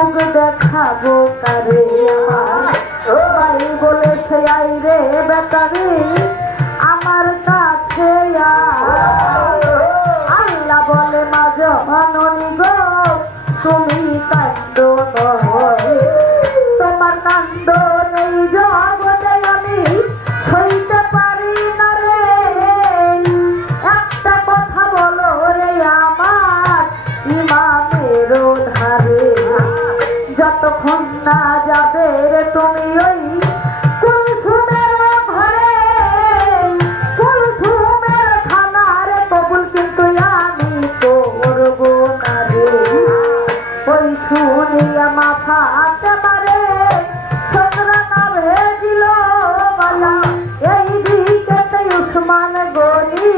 মুখ দেখাবো কারে আমার ভাই বলে সে আই রে বেটারি আমার কাছে আল্লাহ বলে মা জননী গো তুমি কান্দো নয় তোমার কান্দ নেই জগতে আমি সইতে পারি না রে একটা কথা বলো রে আমার ইমামের ধারে যতক্ষণ না যাবে রে তুমি ওই কুলসুমের ঘরে কুলসুমের খানারে কবুল কিন্তু আমি করবো না রে ওই শুনিয়া মাথাতে মারে চন্দ্রা না ভেজিল বালা এই দিকেতে উসমান গনি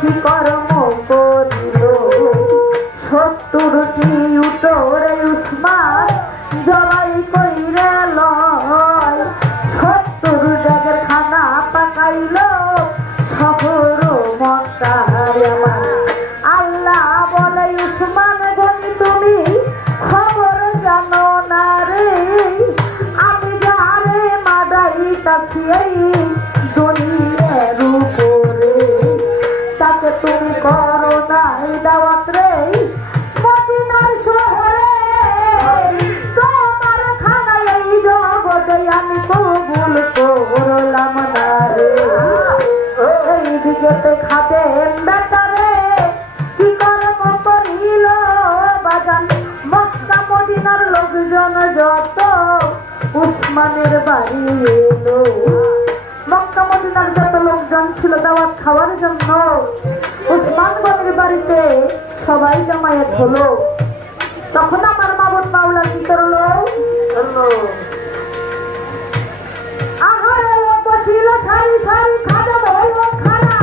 কি কর্ম করিল 70টি উঠোরে উসমান জবাই কইরে লয় 70 ডেগের খানা পাকাইল শহর মক্কায় আমার আল্লাহ বলে উসমান গনি তুমি খবর জানো না রে আমি যারে মাদাইতাছি এই দুনিয়ার উপরে তাকে তুমি করো নাই দাওয়াত রে মদিনার শহরে তোমার খানা এই জগতে আমি কবুল করলাম না রে এই দিকেতে খাদেম বেটারে কি কর্ম করিল বাজান মক্কা মদিনার লোকজন যত উসমানের বাড়ি এলো মক্কা মদিনার যত লোকজন ছিল দাওয়াত খাওয়ার জন্য উসমান গনির বাড়িতে সবাই জমায়েত হলো তখন আমার মাবুদ মাওলা কি করলো আহারে লোক বসিল সারি সারি খাদম হইল খানা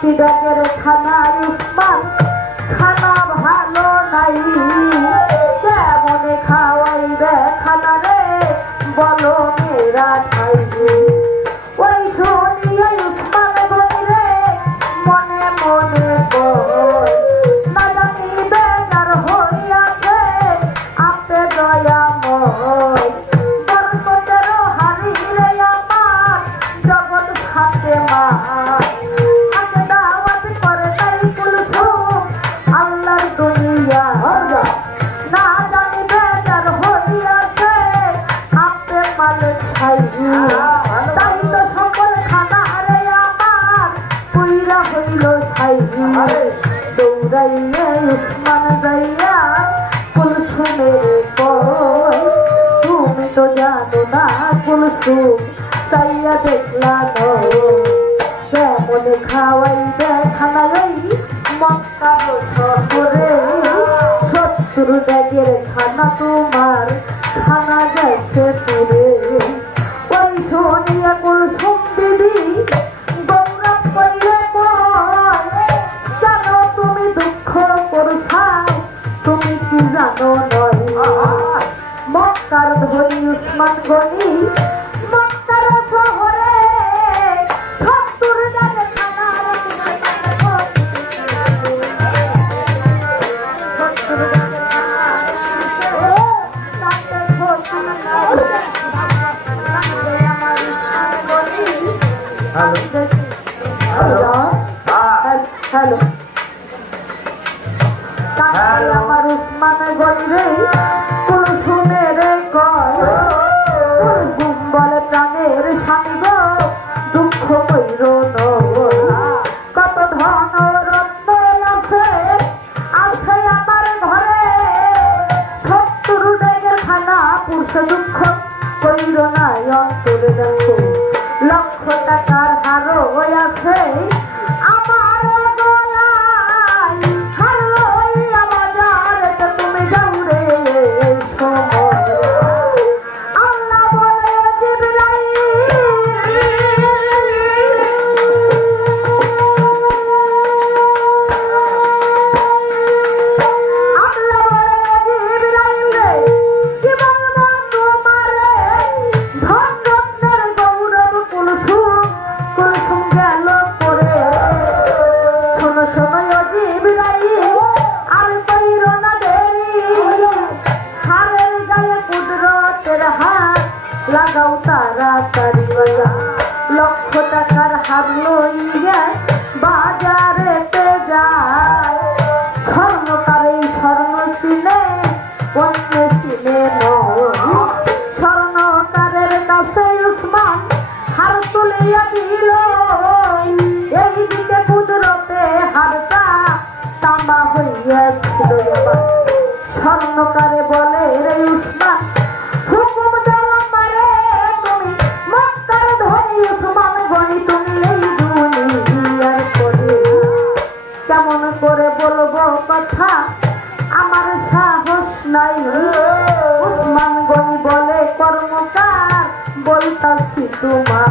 বিদাকের খানার উসমান খানা ভালো নাই কেমনে খাওয়াই রে খানা রে যাইয়া কুলসুমের কই তুমি তো জানো না কুলসুম চাইয়া দেখলা কেমন খাওয়াইবে খানাই মক্কার শহরে 70 ব্যাগের খানা তোমার খানা গেছে পুরে ওই শুনিয়া কুলসুম দিদি গৌরব করিলে জানো তুমি দুঃখ করছাও তুমি কি জানো নয় মক্কার ধনী উসমান গনি মক্কার শহরে 70 ব্যাগের খানা হ্যালো আমার উসমান গনি কুলসুমের কয় কুলসুম বলে প্রাণের সাঙ্গ দুঃখ কইর কত ধন রত্ন আছে আছে আমার ঘরে 70 ব্যাগের খানা পুরুষ দুঃখ কইর না অন্তরে দেখো লক্ষ টাকার হারও আছে আমার গলায় হার লইয়া বাজারেতে তুমি যাও রে সময় আল্লাহ বলে জিবরাইল আল্লাহ বলে জিবরাইল রে কি বলবো তোমারে ধন রত্নের গৌরব কুলসুম গেল পরে শোনো শোনো জিবরাইল আর কইরো না দেরি হারের গায়ে কুদরতের হাত লাগাও তাড়াতাড়ি লক্ষ টাকার হার লইয়া বাজারেতে যায় স্বর্ণকার এই স্বর্ণ চিনে অন্য চিনে স্বর্ণকারের কাছে উসমান হার তুলিয়া দিল এইদিকে কুদরতে হারটা তামা হইয়াছিল স্বর্ণকারে বলে রে উসমান হুকুম দাও আমারে তুমি মক্কার ধনী উসমান গনি তুমি এই দুনিয়ার করে কেমন করে বলবো কথা আমার সাহস নাই উসমান গনি বলে কর্মকার বলতাছি তোমার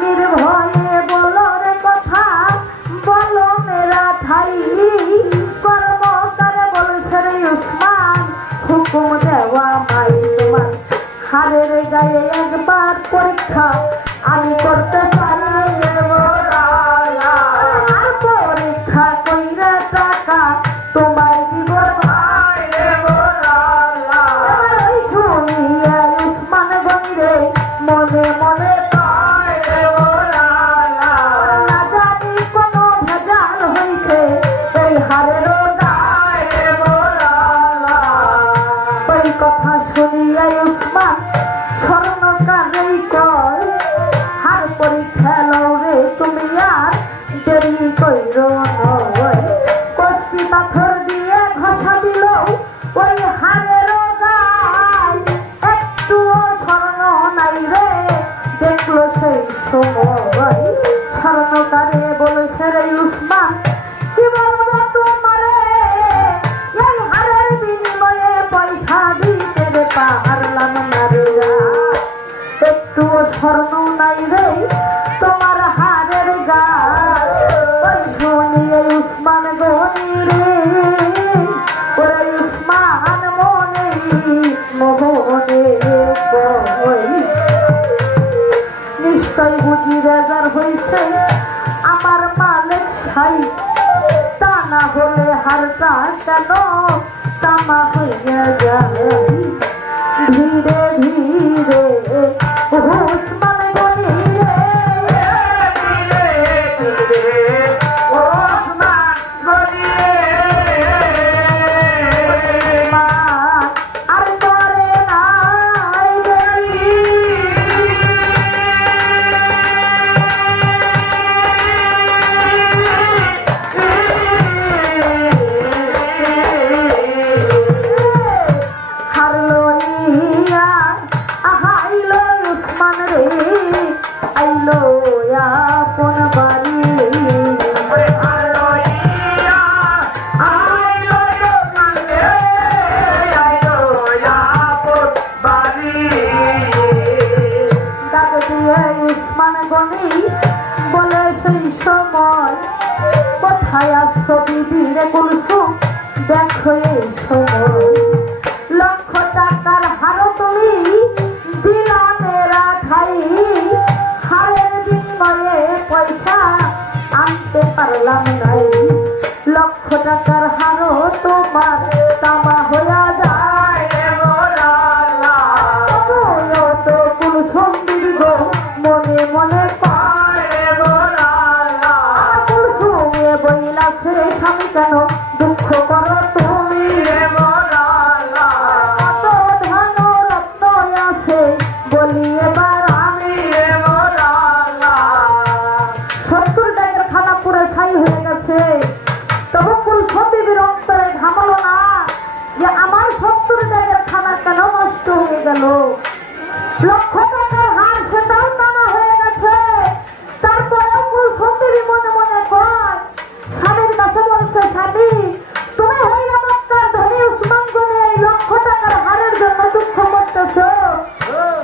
নির্ভয়ে বলো রে কথা বলো মেরা ঠাই কর্মকারে বলছে রে উসমান হুকুম দেওয়া মাই তোমার হারের গায়ে একবার পরীক্ষা আমি করতে পারি আর পরীক্ষা কইরা টাকা তোমায় দিব এবার ওই শুনিয়া উসমান গনি রে মনে মনে না জানি কোনো ভেজাল হইছে এই হারেরও ওই কথা শুনিয়া উসমান স্বর্ণকারেই কয় হার পরীক্ষা লও রে তুমি আর দেরি কইর নয় কষ্টি পাথর দিয়ে ঘষা দিল ওই হারেরও গায় একটুও স্বর্ণ নাই রে দেখলো সেই সময় স্বর্ণকারে বলেছে রে উসমান কি বলবো তোমারে এই হারের বিনিময়ে পয়সা দিতে রে পারলাম না রে একটুও স্বর্ণ নাই রে তোমার হারের গায় ওই শুনিয়ে উসমান গনি রে ওরে উসমান মনে মোহনে কই নিশ্চয় বুঝি রেজার হইছে আমার মালিক ছাই তা না হলে হারটা কেন তামা হইয়া যায় ধীরে ধীরে উসমান গনি রে আর করে নাই দেরি স্বামী বলে সেই সময় কোথায় আসছো বিবি রে কুলসুম দেখো এই সময় লক্ষ টাকার হারও তুমি দিলা মেরা ঠাই হারের বিনিময়ে পয়সা আনতে পারলাম নাই লক্ষ টাকার হারও তোমার তামা হইয়া যায় তো কুলসুম বিবি গো মনে মনে কুলসুম এ বইলা ছেড়ে স্বামী কেন দুঃখ করো তুমি কত ধন রত্ন আছে বলি এবার আমি 70 টাকার খানা পুরো ছাই হয়ে গেছে তবু কুলসুম বিবির অন্তরে ঘামলো না যে আমার 70 টাকার খানা কেন নষ্ট হয়ে গেল লক্ষ টাকার হার সেটাও টানা হয়ে গেছে তারপরেও কুলসুম বিবি মনে মনে কয় স্বামীর কাছে বলছে স্বামী তুমি হইলে মক্কার ধনী উসমান গনি এই লক্ষ টাকার হারের জন্য দুঃখ করতেছো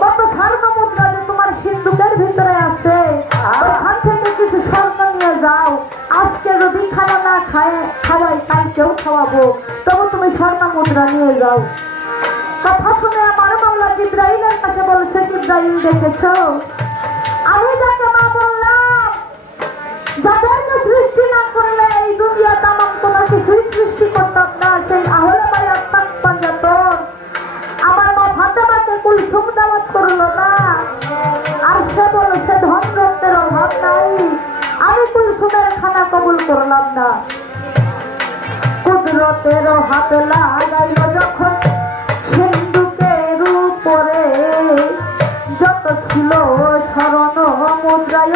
কত স্বর্ণ মুদ্রা যে তোমার সিন্ধুকের ভিতরে আছে ওখান থেকে কিছু স্বর্ণ নিয়ে যাও আজকে যদি খানা না খাওয়াই কালকেও খাওয়াবো তবু তুমি স্বর্ণ মুদ্রা নিয়ে যাও কথা শুনে আমার মাওলা জিবরাইলের কাছে বলছে জিবরাইল দেখেছো আমি যাকে মা বললাম যাদেরকে সৃষ্টি না করলে এই দুনিয়া তামাম কোনো কিছুই সৃষ্টি করতাম না সেই আহলে বায়াত তাক পাঞ্জাতন আমার মা ফাতেমাকে কুলসুম দাওয়াত করলো না আর সে বলেছে ধন রত্নের অভাব নাই আমি কুলসুমের খানা কবুল করলাম না কুদরতের হাত লাগাইল যখন সিন্ধুকের উপরে যত ছিল স্মরণ মুদ্রায়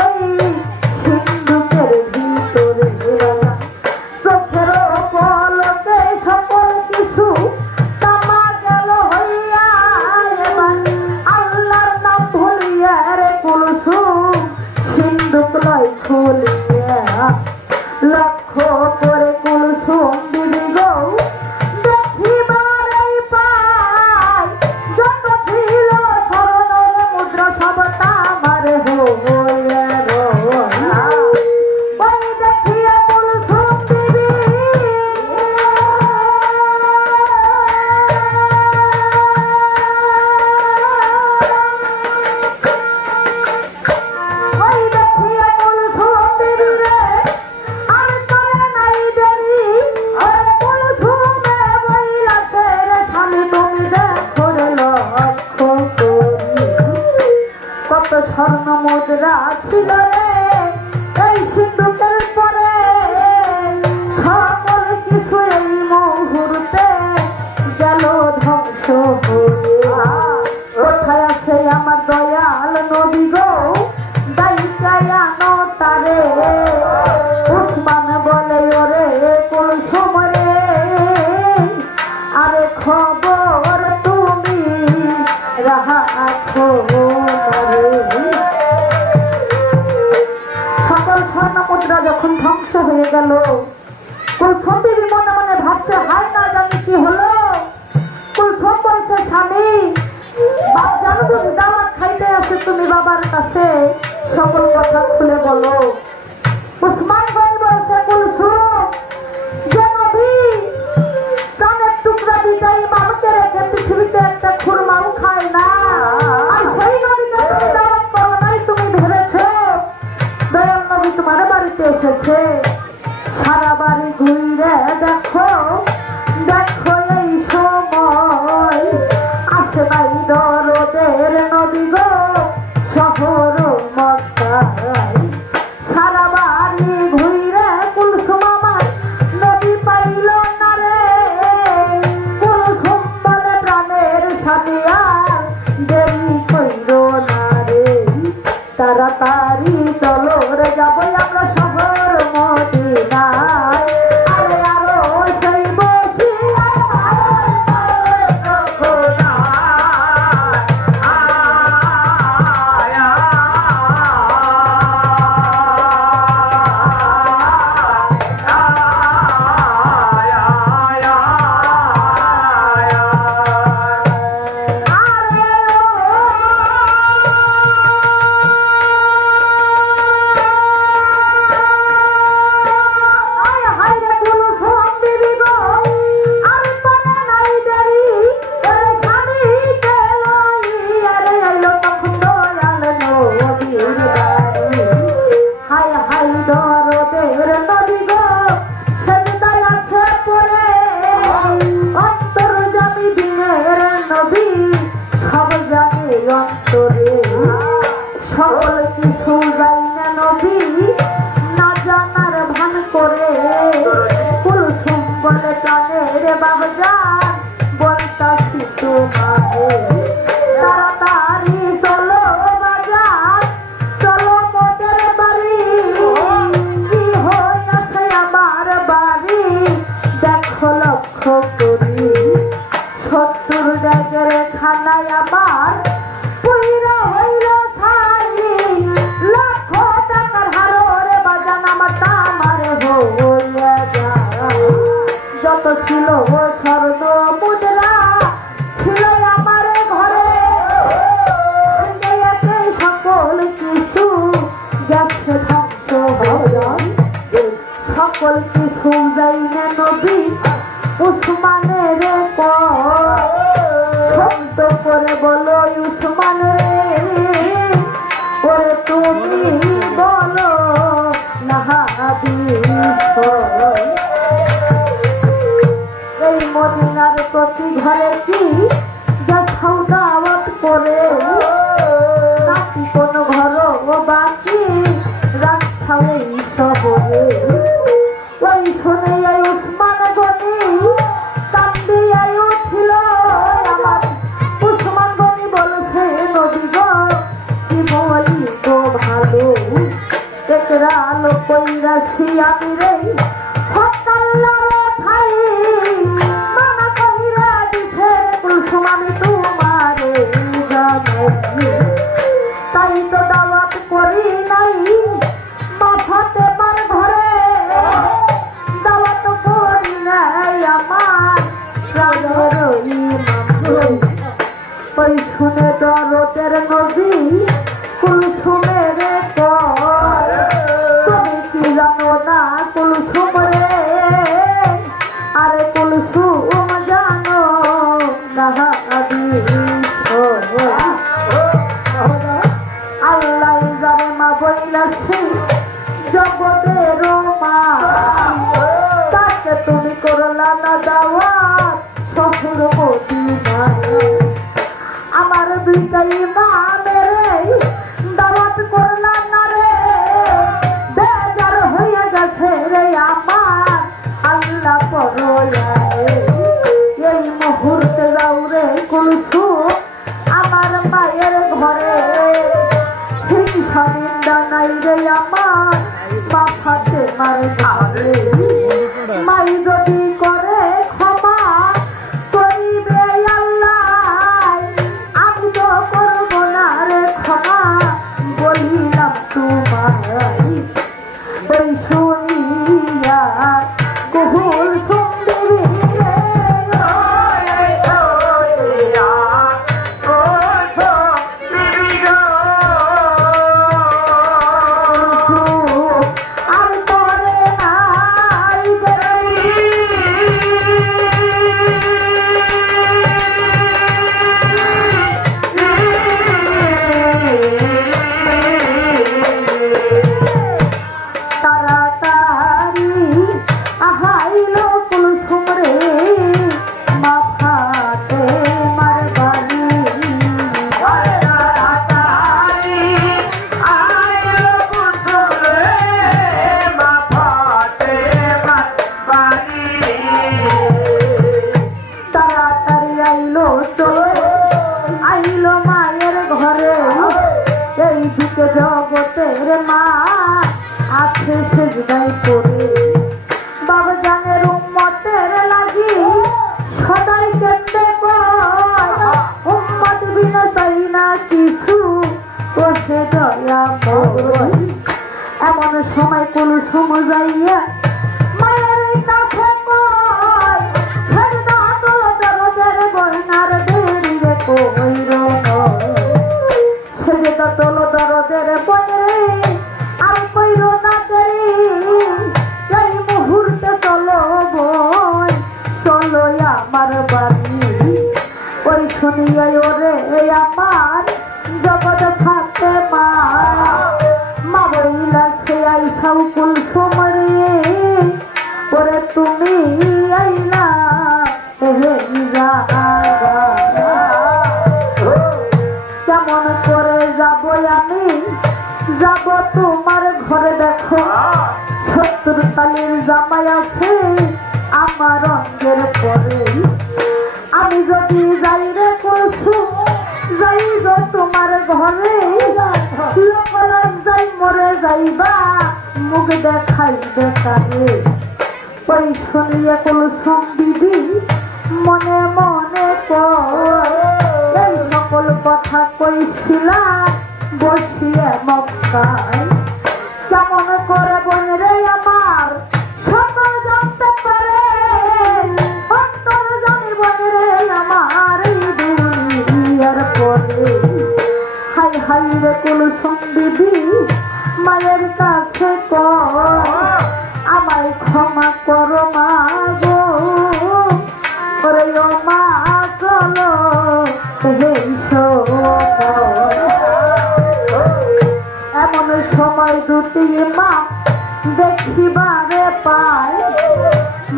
সিন্ধুকের ভিতরে চোখের পলকে সকল কিছু তামা গেল হইয়া এবার আল্লাহর নাম ভুলিয়া রে কুলসুম সিন্ধুক লয় খুলিয়া লক্ষ্য করে কুলসুম বিবি গো দেখিবার এই পায় যত ছিল স্মরণের মুদ্রা সব তামার হইয়া রহিয়া ওই দেখিয়া কুলসুম বিবি ওই দেখিয়া কুলসুম বিবি রে আর করে নাই দেরি ওরে কুলসুমে বইলাছে রে স্বামী তুমি দেখো রে লক্ষ্য করি কত স্বর্ণ মুদ্রা ছিল রে এই সিন্ধুকের পরে সকল কিছু এই মুহূর্তে গেল ধ্বংস হয়ে কোথায় আছে আমার দয়াল নবী গো দাইকায় আনো তারে উসমান বলে ওরে কুলসুম রে আরে খবর তুমি রাখো রে সকল স্বর্ণ মুদ্রা যখন ধ্বংস হয়ে গেল কুলসুম বিবি মনে মনে ভাবছে হায় না জানি কি হলো কুলসুম বলছে স্বামী বাপ জানো তুমি দাওয়াত খাইতে আছে তুমি বাবার কাছে সকল কথা খুলে বলো উসমান গনি বলছে কুলসুম যে নবী প্রাণের টুকরা বিদায়ী মানুষকে রেখে পৃথিবীতে একটা খুরমাও খায় না আর সেই নবীকে তুমি দাওয়াত করো নাই তুমি ভেবেছো দয়াল নবী তোমার বাড়িতে এসেছে সারা বাড়ি ঘুরে দেখো দেখো এই সময় আসে নাই দরদের নবী গো শহর মক্কায় সারা বাড়ি ঘুরে কুলসুম আমার নবী পাইল না রে কুলসুম বলে প্রাণের সাথে আর দেরি কইল না রে তাড়াতাড়ি চলো রে যাবো আমরা শহর মদিনায় আরে আরো সেই বসিয়া বাবজান বলতাছি তোমারে তাড়াতাড়ি চলো বাজার চলো মোদের বাড়ি কি হইয়াছে আমার বাড়ি দেখো লক্ষ্য করি 70 ডেকের খানায় আমার পুইরা হইল ছাই লক্ষ টাকার হাররে বাজান আমার তামারে হইয়া যায় যত ছিল ও স্বর্ণ মুদ্রা ছিল আমার ঘরে এতে সকল কিছু গেছে ধ্বংস হয়ে সকল কিছু যাই না নবী উসমানের শব্দ করে বলো উসমানের ওরে তুমি বলো নাহাবি এই মদিনার প্রতি ঘরে কি যা খাওয়াত করে নাকি কোন ঘর ও বাকি রাখাও এই শহরে ওই শুনে এই উসমান গনি কান্দিয়া উঠিল আমার উসমান গনি বলছে নবী গো কি বলি গো ভালো একরা আলো কইরাছি আমি রে হকাল্লার ঠাই মানা কইরা দিছে উসমান তোমারে জানাই তাই তো দাওয়াত করি নাই মাফাতে বার ঘরে দাওয়াত করি নাই আমার প্রাণের ইমাম ওই শুনে দরদের নবী কুলসুমের পর তুমি কি জানো না কুলসুম রে আরে কুলসুম জানো না আল্লাহ জানে মা বইলাছে জগতের মা তাকে তুমি করলা না দাওয়াত শহর মদিনায় আমার দুইটা ইমামের দাওয়াত করলা না রে বেজার হয়ে গেছে রে আমার আল্লাহ পরয়ায় এই মুহূর্তে যাও রে কুলসুম আমার মায়ের ঘরে হিংসা নিন্দা নাই রে আমার মাথাতে মারে ঘরে মাই যদি করে ক্ষমা করিবে আল্লাহ আমি তো করব না রে ক্ষমা বলিলাম তোমায় ওই শুনিয়া কুহুল সুন্দরী রে আর পরে নাই তাড়াতাড়ি আহাইল কুলসুম রে মাথাতে মার বাড়ি তাড়াতাড়ি আইলো চলে আইলো মায়ের ঘরে এই দিকে জগতের মা আছে সেজদায় পড়ে বাবজানের উম্মতের লাগি সদাই কেটে কয় উম্মত বিনা চাই না কিছু ওসে দয়া করই এমন সময় কুলসুম যাইয়া মায়ের কাছে কয় সেজদা তোলতে রোজের বইনার দেরি রে কইর সেজদা তোল দরদের বইরে আর কইর না দেরি এই মুহূর্তে চলো বই চলো আমার বাড়ি ওই শুনিয়াই ওরে আমার জগৎ থাকতে মা মা বইলা সে আইসাও কুলসুম রে ওরে তুমি আইলা কেমন করে যাব আমি যাব তোমার ঘরে দেখো 70 সালের জামাই আছে আমার অঙ্গের পরে আমি যদি যাই রে কুলসুম যাই গো তোমার ঘরে লোক লজ্জায় মরে যাইবা মুখ দেখাই দেখাবে ওই শুনিয়ে কুলসুম দিদি মনে মনে এই সকল কথা কইছিলা বসিয়ে মক্কায় কেমন করে বোনেরে আমার সকল জানতে পারে অন্তর জানি বোনেরে আমার এই দুনিয়ার পরে হাই হাই রে কুলসুম দিদি মায়ের কাছে আমায় ক্ষমা করো মা গো ওরে ও মা চলো হে এমন সময় দুটি মা দেখিবারে পায়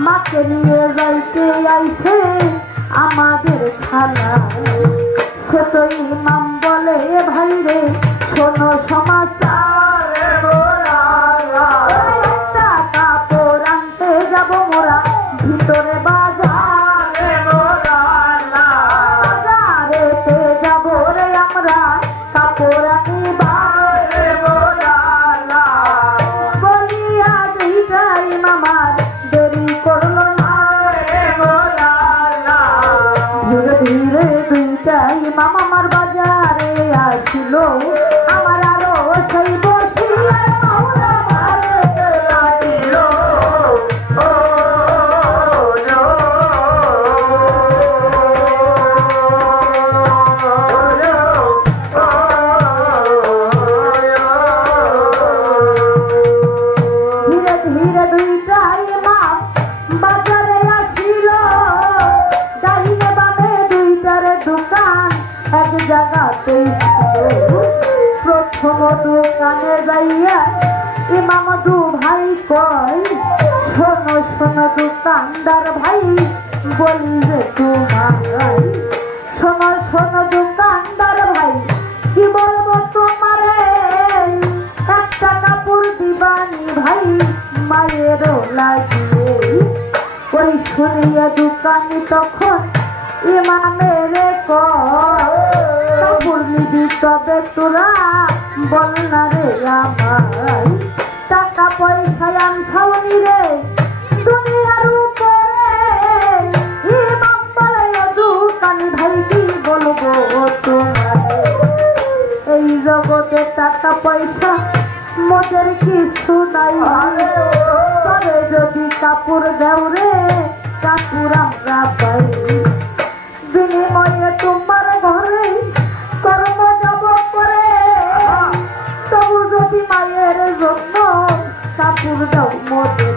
মাকে নিয়ে যাইতে আইছে আমাদের খানা সে তো ইমাম বলে ভাই রে শোনো সমাচার একটা কাপড় আনতে যাব মোরা ভিতরে বাজারেতে যাব রে আমরা কাপড় আনিবার বলিয়া দুইটাই মামার দেরি করলো না ধীরে ধীরে দুইটাই মামা আমার বাজারে আসিল আমার আরো সেই বসিয়া মাওলা বাড়িতে লাগিল ধীরে ধীরে দুইটাই মাপ বাজারে আসিল ডাইনে বামে দুইটার দোকান এক জায়গাতেই ছিল প্রথম দোকানে যাইয়া ইমাম দু ভাই কয় শোনো শোনো দোকানদার ভাই বলি যে তোমার শোনো শোনো দোকানদার ভাই কি বলবো তোমারে একটা কাপড় দিবানি ভাই মায়েরও লাগিয়ে ওই শুনিয়া দোকানি তখন ইমামের কাপড় নিবি তবে তোরা বল না রে আমায় টাকা পয়সায় আনছাওনি রে দুনিয়ার উপরে ইমাম বলে দোকানি ভাই কি বলবো তোমার এই জগতে টাকা পয়সা মোদের কিছু নাই তবে যদি কাপড় দেও রে কাপড় আমরা পাই বিনিময়ে তোমার ঘরে কর্ম যাব করে তবু যদি মায়ের জন্য কাপড় দাও মোদের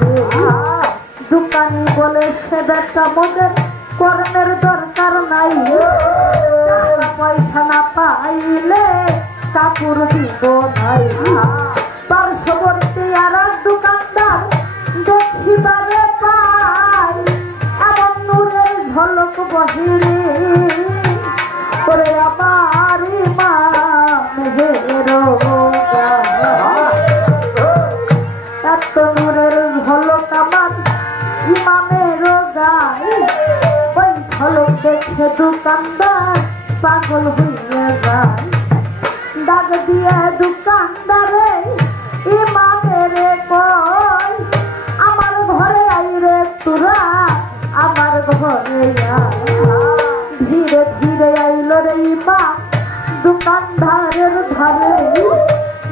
দোকানি বলে সে বেটা মোদের কর্মের দরকার নাই টাকা পয়সা না পাইলে কাপড় দিব নাই পার্শ্ববর্তী আর দোকানদার দেখিবারে পাই এমন নূরের ঝলক বহিরে করে আমার ইমামের এত নূরের ঝলক আমার ইমামের গায় ওই ঝলক দেখে দোকানদার পাগল হইয়া যায় ডাক দিয়ে দোকানদারে ইমামের কয় আমার ঘরে আই রে তোরা আমার ঘরে ধীরে ধীরে আইল রে ইমাম দোকানদারের ধারে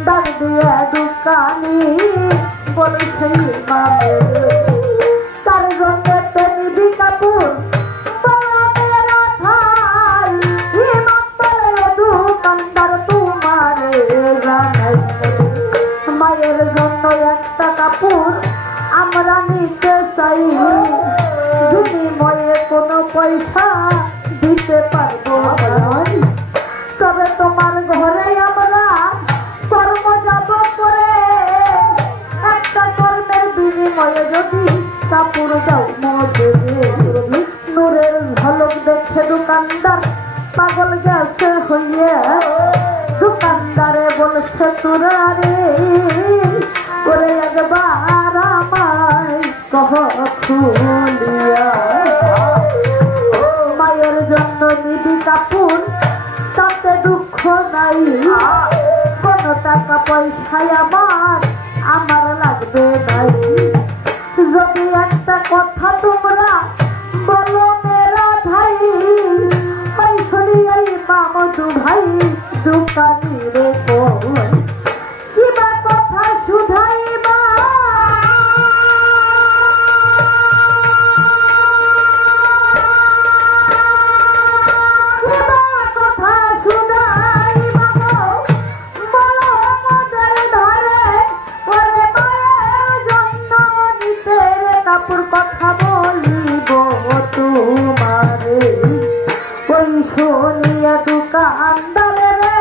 ডাক দিয়ে দোকানি বলছে ইমামের তার জন্য নিবি কাপড় মায়ের জন্য একটা কাপড় আমরা নিতে চাই বিনিময়ে কোনো পয়সা দিতে পারবো তবে তোমার ঘরে আমরা কর্ম যাব করে একটা কর্মের বিনিময়ে যদি কাপড় দাও মোদের নূরের ঝলক দেখে দোকানদার পাগল গেছে হইয়া দোকানদারে বলছে তোরা রে করে একবার আমায় কহ খুলিয়া কাপুর তাতে দুঃখ নাই, কোনো টাকা পয়সায় আমার লাগবে নাই। যদি একটা কথা তোমরা বলো মেরা ভাই, ওই শুনিয়াই মামদু ভাই দোকানি রে কই, কিবা কথা শুধাইবা কথা বলিব তোমারে। ওই শুনিয়া দোকানদারে রে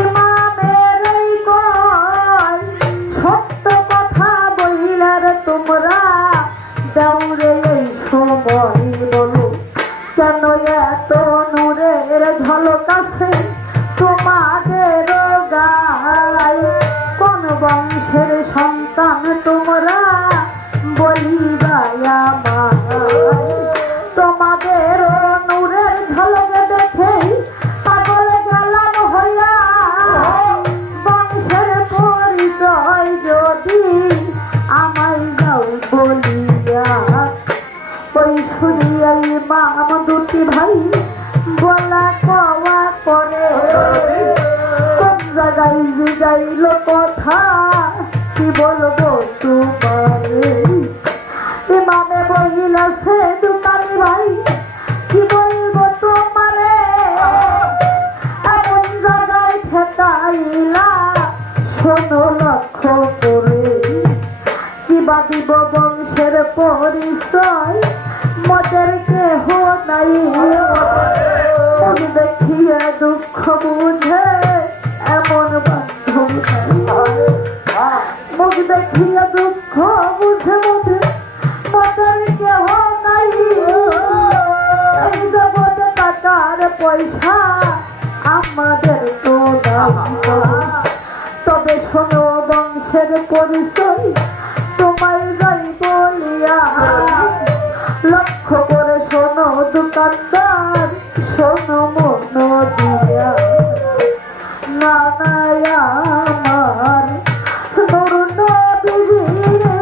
ইমামের কয়, সত্য কথা বলিলার তোমরা দৌড়ে এই সময় বলো, কেন এত নূরের ঝলক আছে তোমাদের গায়, কোন বংশের সন্তান তোমরা বলিবাই আমায়। তোমাদের নূরের ঝলকে দেখে পাগল গেলাম হইয়া, বংশের পরিচয় যদি আমায় যাও বলিয়া। ওই শুনিয়াই মাম দুটি ভাই বলা কওয়া করে, কোন জায়গায় জিগাইল কথা কি বলবো তোমারে। ইমামে বলিলাছে দোকানি ভাই কি বলবো তোমারে, এমন জায়গায় ঠেকাইলা শোনো লক্ষ্য করে, কিবা দিব বংশের পরিচয় মদের কেহ নাই, মুখ দেখিয়ে দুঃখ বুঝে এমন বান্ধব নাই, মুখ দেখিয়া দুঃখ বুঝে বুঝে মদের কেহ নাই। এই জগতে টাকার পয়সা আমাদের তো নাই, তবে শোনো বংশের পরিচয় তোমায় যাই বলিয়া। লক্ষ্য করে শোনো দোকানদার, শোনো মন দিয়া, না আমার নূর নবী রে,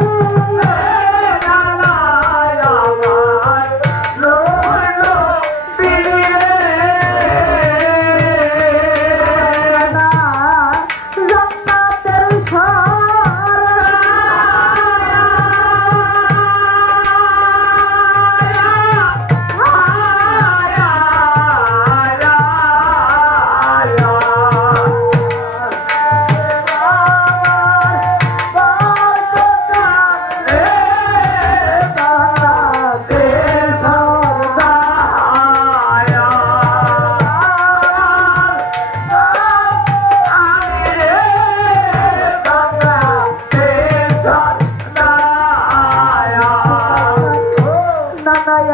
জান্নাতের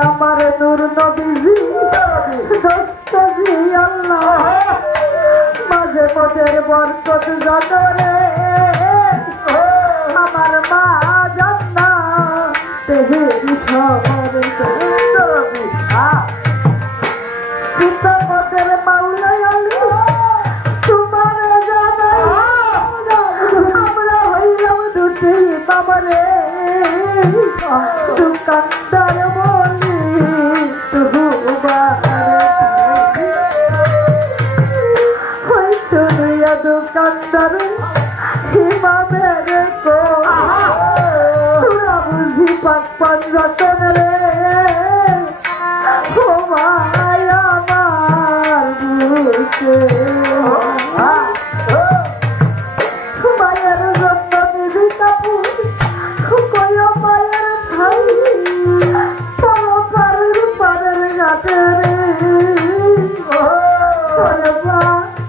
আমার নূর নবীজি দোস্তাজি আল্লাহ, মাঝে পথের বরকত জানরে আমার মা জান্না তেহেরি শহরে পিতাপথের মাওলাই আল্লাহ তোমার জানাই, আমরা হইলাম দুটি বাবারে দোকানদার বলি ওই শুনিয়া দোকানদার ইমামের কো, তোরা বুঝি পাক পাঞ্জাতন রে ও মায় আমার বুকে, মায়ের জন্য নিবি কাপুর কয় মায়ের ভাই, পারের পারের গাতে রে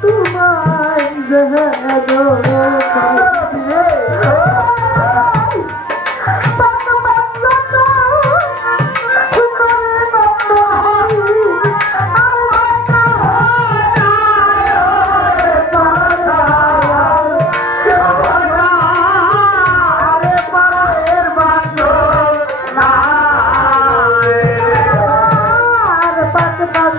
তোমায় পাক পাক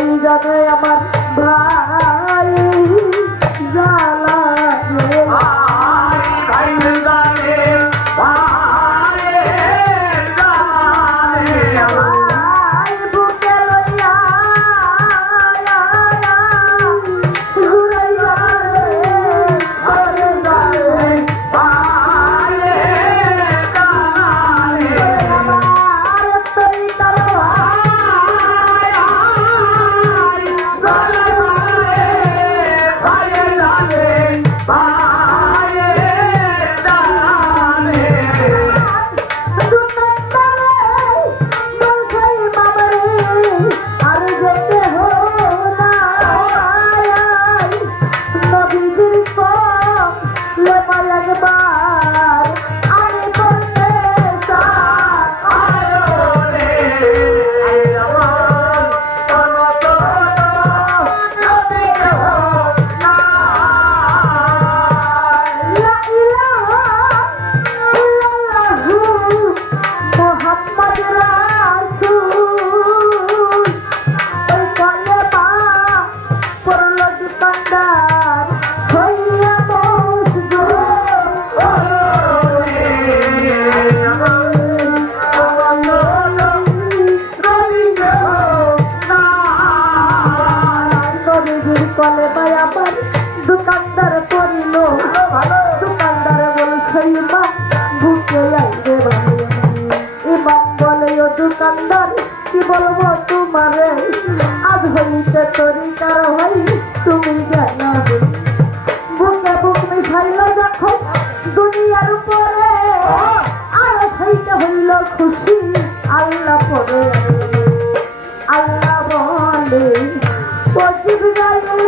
ভাই জানে আমার ভাই জ্বালা রে। ভাই জানে ভাই জ্বালা রে। ভাই বুকে লইয়া ঘুরাইয়া রে। ভাই জানে ভাই জ্বালা রে। আমার তরিকার ভাই জানে ভাই জানে। আর যেতে নবীজির কলে একবার আমি করতে লা ইলাহা ইল্লাল্লাহু মুহাম্মদ রাসূল ওই কলেমা পড়লো দোকানদার হইয়া মজদুর নবীজির কলেমা আমার দোকানদার পড়ল দোকানদার বলছে ইমাম বুকে আইবে ভাই ইমাম বলে ও দোকানদার কি বলবো তোমারে আজ হইতে তরিকার ভাই তুমি জানাবে বুকে বুক মিশাইল যখন দুনিয়ার উপরে আর হইতে হইল খুশি আল্লাহ পরে আল্লাহ বলে ও জিবরাইল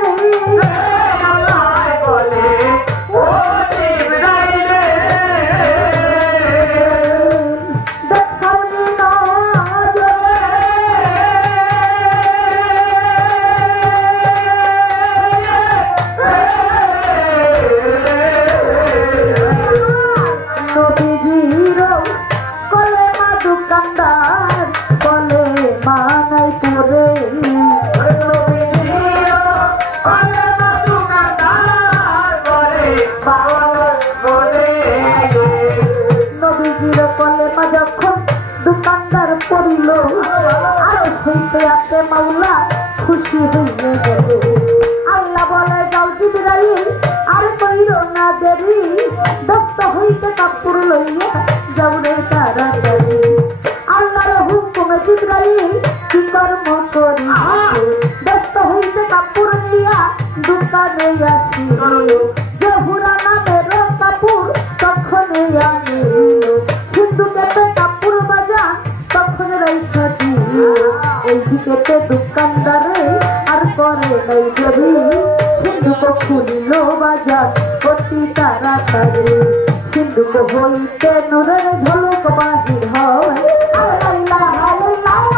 দেখাওনি নবীজির কলেমা দোকানদার কলেমা নাই পরে নবীজির কলেমা যখন দোকানদার পড়িল আরো হইতে আপে মাওলা খুশি হইয়া গেল আল্লাহ বলে যাও জিবরাইল আর কইরো না দেরি দস্ত হইতে কাপড় লইয়া যাও রে তাড়াতাড়ি আল্লাহর হুকুমে জিবরাইল কি কর্ম করি দস্ত হইতে কাপড় নিয়া দোকানে আসি জহুরা নামের কাপড় তখনই আনিল সিন্ধু কেটে কাপড় বাজা তখন রাইখা দিল ওই দিকেতে দোকানদারে আর করে নাই দেরি সিন্ধুক খুলিল বাজার অতি তাড়াতাড়ি সিন্ধুক হইতে নূরের ঝলক বাহির হয় আল্লাহ আল্লাহ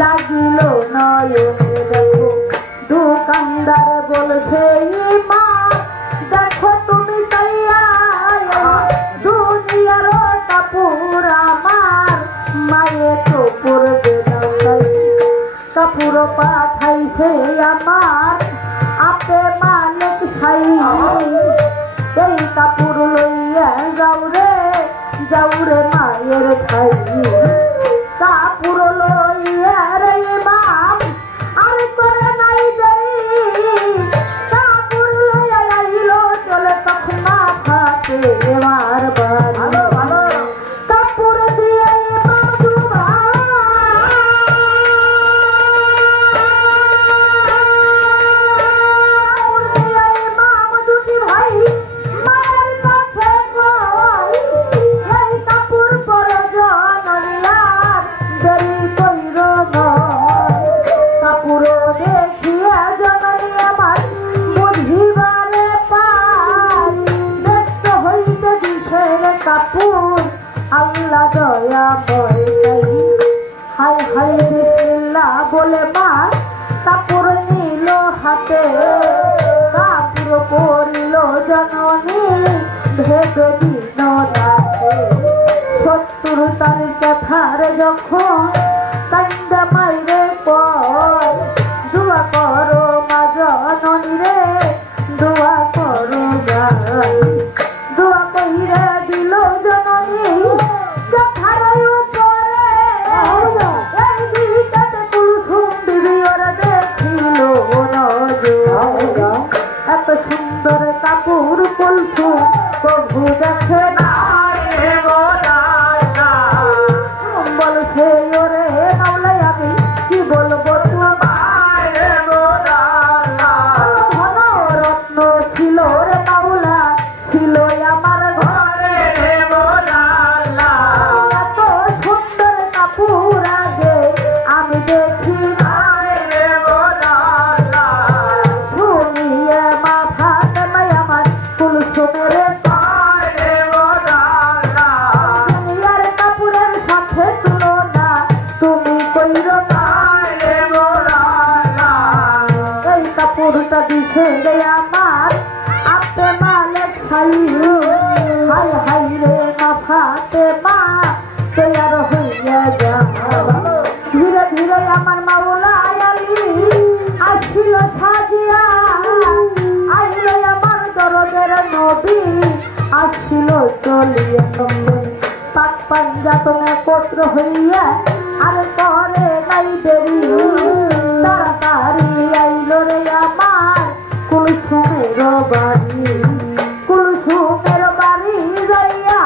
লাগিল নয়নে দেখো দোকানদার বলছে মা দেখো তুমি চাইয়া দুনিয়ার কাপড় আমার মায়ে তো পরবে না কাপড় পাঠাইছে আমার আপে মালিক সাই এই কাপড় লইয়া যাও রে মায়ের খাই কাপড় লইয়া রে বাপ আর করে নাই দেরি কাপড় লইয়া আইল চলে তখন মাথাতে এবার ভালো ভালো কাপড় দিয়ে বাবু আল্লাহ দয়া বয়সাই হাই হাই বিসমিল্লাহ বলে মা কাপড় নিল হাতে কাপড় পরিল জননী ভেবে দিন রাতে 70 তার কথার যখন কান্দা মাইরে পর দোয়া করো মা জননী রে দোয়া করো গাই দোয়া কইরা দিল জননী কথার উপরে এই দিকটাতে কুলসুম বিবি ওরা দেখিল নজর এত সুন্দর কাপড় কুলসুম প্রভু দেখে না বলছে ওরে মাওলাই আমি কি বলবো তোমার ধন রত্ন ছিল রে মাওলা ছিল আমার ঘরে এত সুন্দর কাপড় আগে আমি দেখি শুনিয়ে মা ফাতে মাই আমার কুলসুমের দুনিয়ার কাপড়ের সাথে তুলনা তুমি কইরো না এই কাপড়টা দিছে রে আমার আপে মালিক ছাই হাই হাই রে মা ফাতে মা তৈয়ার হইয়া যা ধীরে ধীরে আমার মাওলা আলী আসিল সাজিয়া আইলো আমার দরদের নবী আসিল চলিয়া পাক পাঞ্জাতন একত্র হইয়া আর পরে নাই দেরি তাড়াতাড়ি আইলো রে আমার কুলসুমের বাড়ি কুলসুমের বাড়ি যাইয়া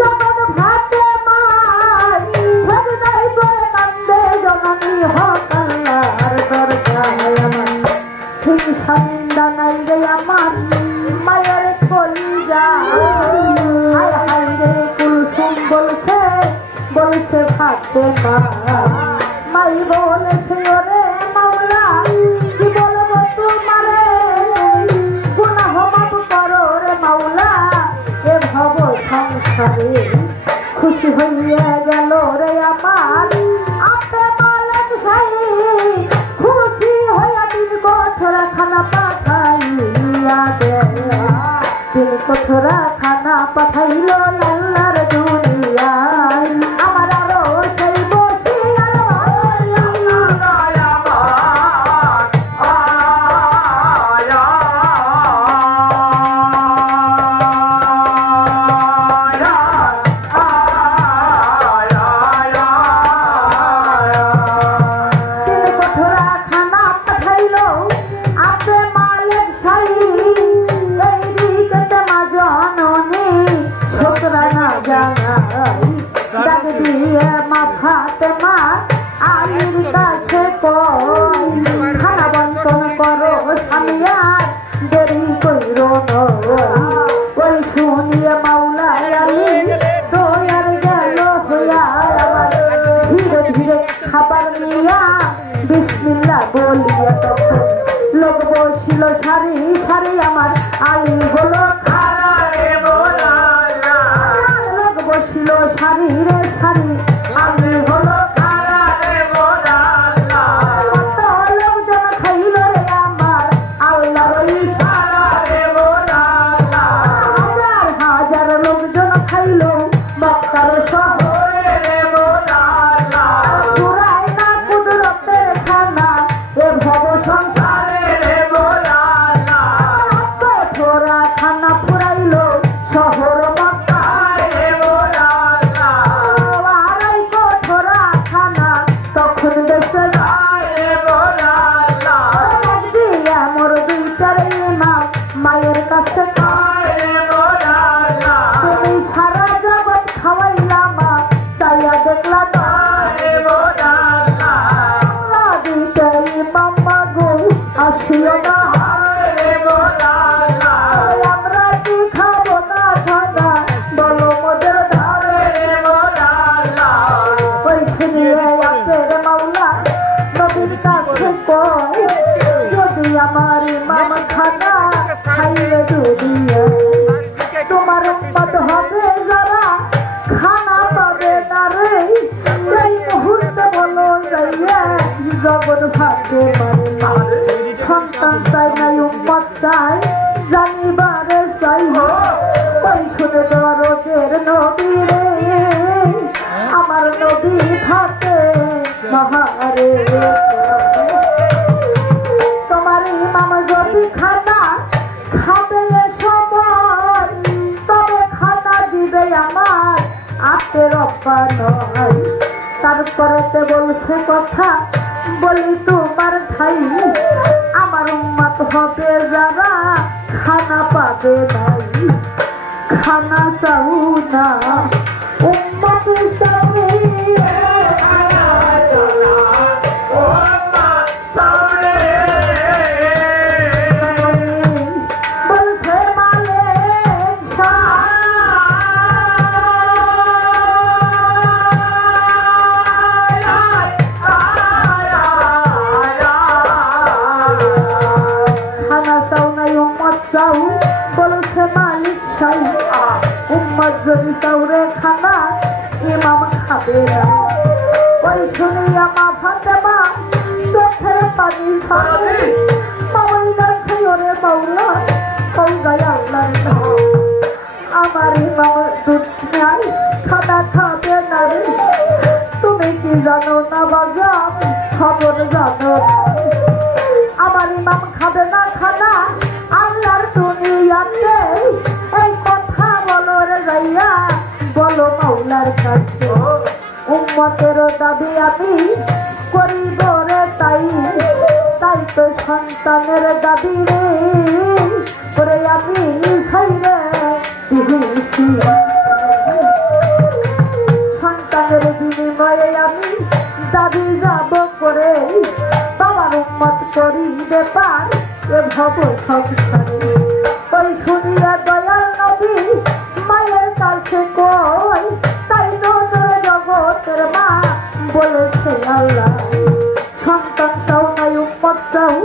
যখন ভাতে মাই সজদাই করে কান্দে জননী হক আল্লাহর দরজায় আমার ঠিক সন্ধ্যা নাই রে আমার মায়ের কলিজা হায় হায় রে কুলসুম বলছে বলছে ভাতে মা মাই বলেছে ওরে মাওলা কি বলবো তোমারে গুনাহ মাফ করো রে মাওলা এ ভব সংসারে খুশি হইয়া গেল রে আমার আপে মালিক সাই খুশি হইয়া দিন কঠোরা খানা পাঠাইয়া দে দিন কঠোরা খানা পাঠাইল আল্লাহর দুনিয়ায় আমার আরো সেই বসিয়া দিন কঠোরা খানা পাঠাইল আপে মালিক সাই এই দিকে মা জননী ছোটরা না জানাই ডাক দিয়ে মা ফাতে মা আলীর কাছে কই খানা বন্টন করো স্বামী আর দেরি কইরো নয় ওই শুনিয়ে মাওলা আলী দয়ার গেল হইয়া আবার ধীরে ধীরে খাবার নিয়া বিসমিল্লাহ বলিয়া তখন লোক বসিল সারি সারি আমার আলী হলো লোক বসিল সারি রে সারি আলী হলো কত লোকজন খাইল রে আমার আল্লাহর হাজার হাজার লোকজন খাইল মক্কার শহরে পুরাই না কুদরতের খানা এ ভব সংসারে কঠোরা খানা ফুরাইল শহর মক্কায় আড়াই কোটি থাকতে পারে না সন্তান চাই না উম্মত চাই জানিবারে চাই ওই শুনে দরদের নবী রে আমার নবী থাকে মহারে তোমার ইমাম যদি খানা খাবে এ সময় তবে খানা দিবে আমার আতের অব্বা নয় তারপরেতে বলছে কথা বলি তোমার ঠাই আমার উম্মত হবে যারা খানা পাবে নাই খানা চাও না উম্মত চাও বলছে মালিক খানা চাও নাই উম্মত চাও বলছে মালিক চাই উম্মত যদি চাউরে খানা ইমাম খাবে না ওই শুনিয়া মা ফাতেমা চোখের পানি ছাড়ে মাওলা খাইরে মাওলা কৌগায় আল্লাহ আমার ইমাম দুধ নাই খানা খাবে না রে তুমি কি জানো না বাজার খবর জানো না আমার ইমাম খাবে না খানা আল্লাহর দুনিয়াতে এই কথা বলো রে যাইয়া বলো মাওলার কাছে উম্মতের দাবি আমি করিব রে তাই তাই তো সন্তানের দাবি রে করে আমি খাইরে দিয়েছি সন্তানের বিনিময়ে আমি দাবি যাব করে বাবার উম্মত করি ব্যাপার এ ভব সংসারে ওই শুনিয়া দয়াল নবী মায়ের কাছে কই তাই নজর জগতের মা বলেছে আল্লাহ সন্তান চাও নাই উম্মত চাও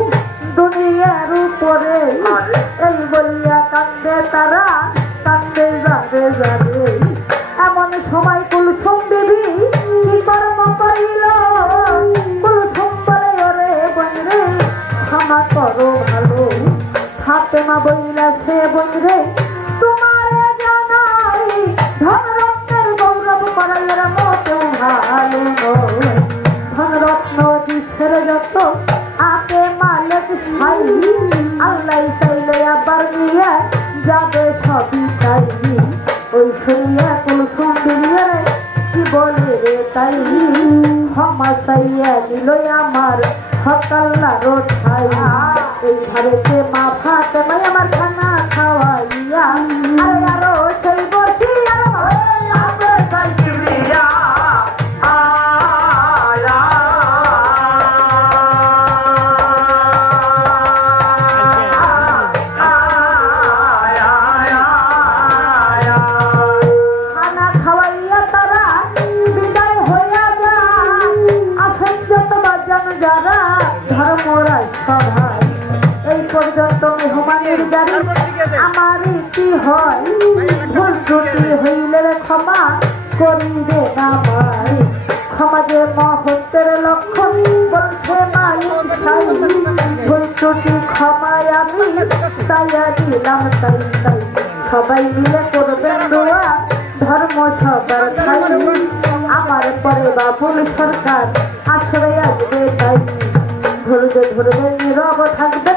দুনিয়ার উপরে এই বলিয়া কান্দে তারা কান্দে যাবে যাবে এমন সময় কুলসুম দেবী কি কর্ম করিল কুলসুম বলে ওরে বন্ধে ক্ষমা করো ভালো ফাতেমা বইলাছে বন্ধে তোমারে জানাই ধনরত্নের গৌরব করাইয়ের মোটেও ভালো নয় ধনরত্ন বিশ্বের যত আপে মালিক ছাই আল্লাহ চাইলে আবার নিয়ে যাবে সবই তাই ওই শুনিয়া কুলসুম দিয়ে কি বলে রে তাই ক্ষমা চাইয়া দিল আমার সকাল্লার ঠাই এই ধারেতে মা ফাতেমাই আমার খানা খাওয়াইয়া আরে আরো সেই বসি খানা খাওয়াইয়া তারা বিদায় হইয়া যায় আসেন যত বাজান যারা ধর্মরাজ সভায় এই পর্যন্ত মেহমানের গাড়ি আমার কি হয় ভুল ত্রুটি হইলে ক্ষমা করিবে না ভাই ক্ষমা যে মহত্বের লক্ষণ বলছে মালিক ছাই ভুল ত্রুটি ক্ষমায় আমি তাইয়া দিলাম তাই তাই সবাই মিলে করবেন দোয়া ধর্ম সবার খাই আমার পরে বাবুল সরকার আসরে আসবে তাই ধৈর্য ধরবে নীরব থাকবে